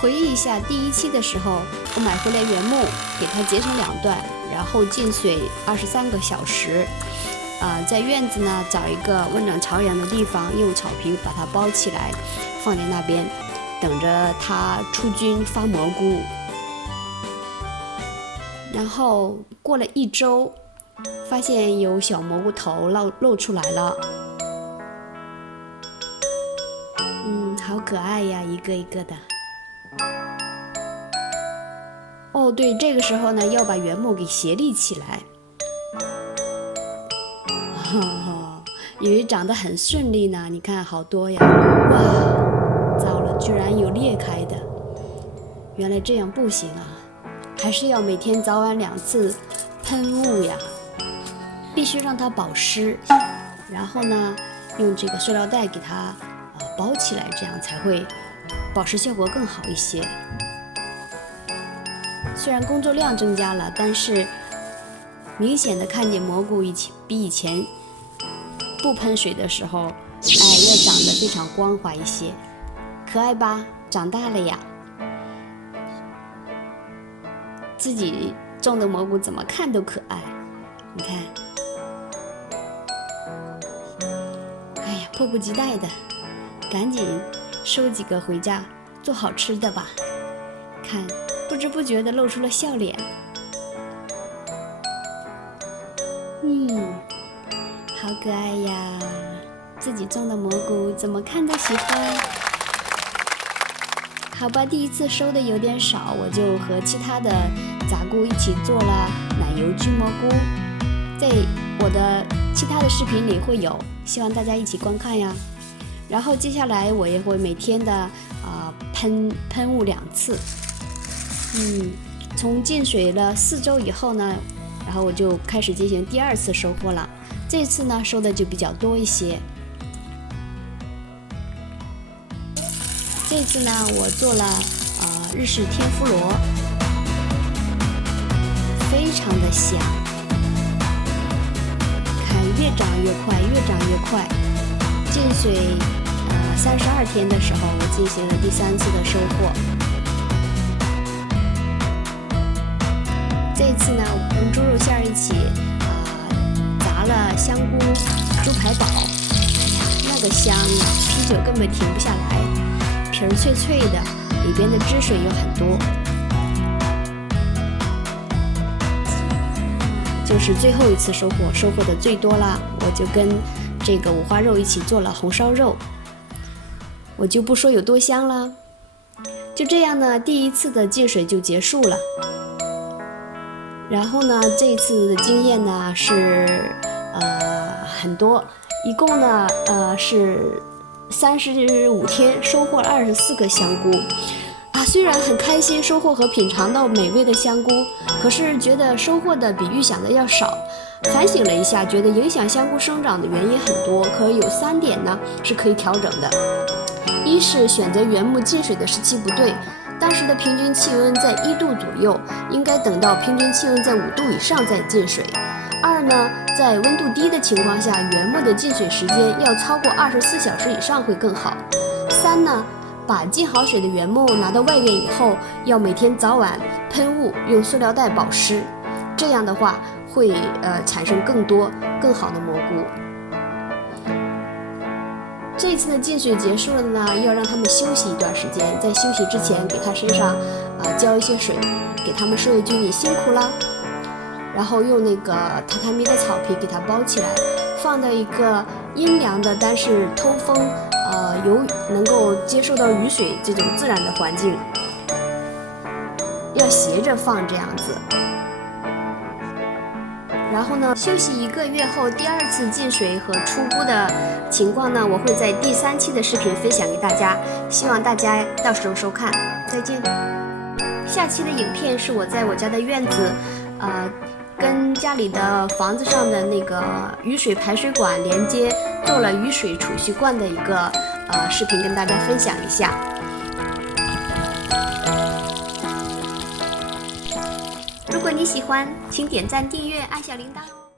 回忆一下第1期的时候，我买回来原木，给它截成2段，然后浸水23个小时。在院子呢找一个温暖朝阳的地方，用草皮把它包起来，放在那边，等着它出菌发蘑菇。然后过了1周，发现有小蘑菇头露出来了。好可爱呀，一个一个的。哦，对，这个时候呢，要把原木给斜立起来。以为长得很顺利呢，你看好多呀！哇，糟了，居然有裂开的。原来这样不行啊，还是要每天早晚2次喷雾呀，必须让它保湿。然后呢，用这个塑料袋给它包起来，这样才会保湿效果更好一些。虽然工作量增加了，但是明显的看见蘑菇比以前不喷水的时候，要长得非常光滑一些，可爱吧？长大了呀！自己种的蘑菇怎么看都可爱，你看，哎呀，迫不及待的，赶紧收几个回家做好吃的吧。看，不知不觉的露出了笑脸。好可爱呀！自己种的蘑菇怎么看都喜欢。好吧，第1次收的有点少，我就和其他的杂菇一起做了奶油菌蘑菇，在我的其他的视频里会有，希望大家一起观看呀。然后接下来我也会每天的喷雾2次。从浸水了4周以后呢，然后我就开始进行第2次收获了。这次呢收的就比较多一些。这次呢我做了日式天妇罗，非常的香，看越长越快，越长越快。浸水32天的时候，我进行了第3次的收获。这次呢我跟猪肉馅一起炸了香菇、猪排堡，那个香呀，啤酒根本停不下来，皮儿脆脆的，里边的汁水有很多。就是最后一次收获的最多啦，我就跟这个五花肉一起做了红烧肉，我就不说有多香了。就这样呢，第1次的浸水就结束了。然后呢，这一次的经验呢是很多，一共呢是35天收获了24个香菇虽然很开心收获和品尝到美味的香菇，可是觉得收获的比预想的要少。反省了一下，觉得影响香菇生长的原因很多，可有3点呢是可以调整的。一是选择原木浸水的时期不对，当时的平均气温在1度左右，应该等到平均气温在5度以上再浸水。2呢，在温度低的情况下，原木的浸水时间要超过24小时以上会更好。3呢，把浸好水的原木拿到外院以后，要每天早晚喷雾，用塑料袋保湿，这样的话会产生更多更好的蘑菇。这次的浸水结束了呢，要让它们休息一段时间，在休息之前给它身上浇一些水，给它们受益均匀，辛苦啦。然后用那个榻榻米的草皮给它包起来，放到一个阴凉的但是透风能够接受到雨水这种自然的环境，要斜着放这样子。然后呢，休息1个月后，第2次浸水和出菇的情况呢，我会在第3期的视频分享给大家，希望大家到时候收看。再见。下期的影片是我在我家的院子，跟家里的房子上的那个雨水排水管连接，做了雨水储蓄罐的一个视频，跟大家分享一下。如果你喜欢，请点赞、订阅、按小铃铛哦。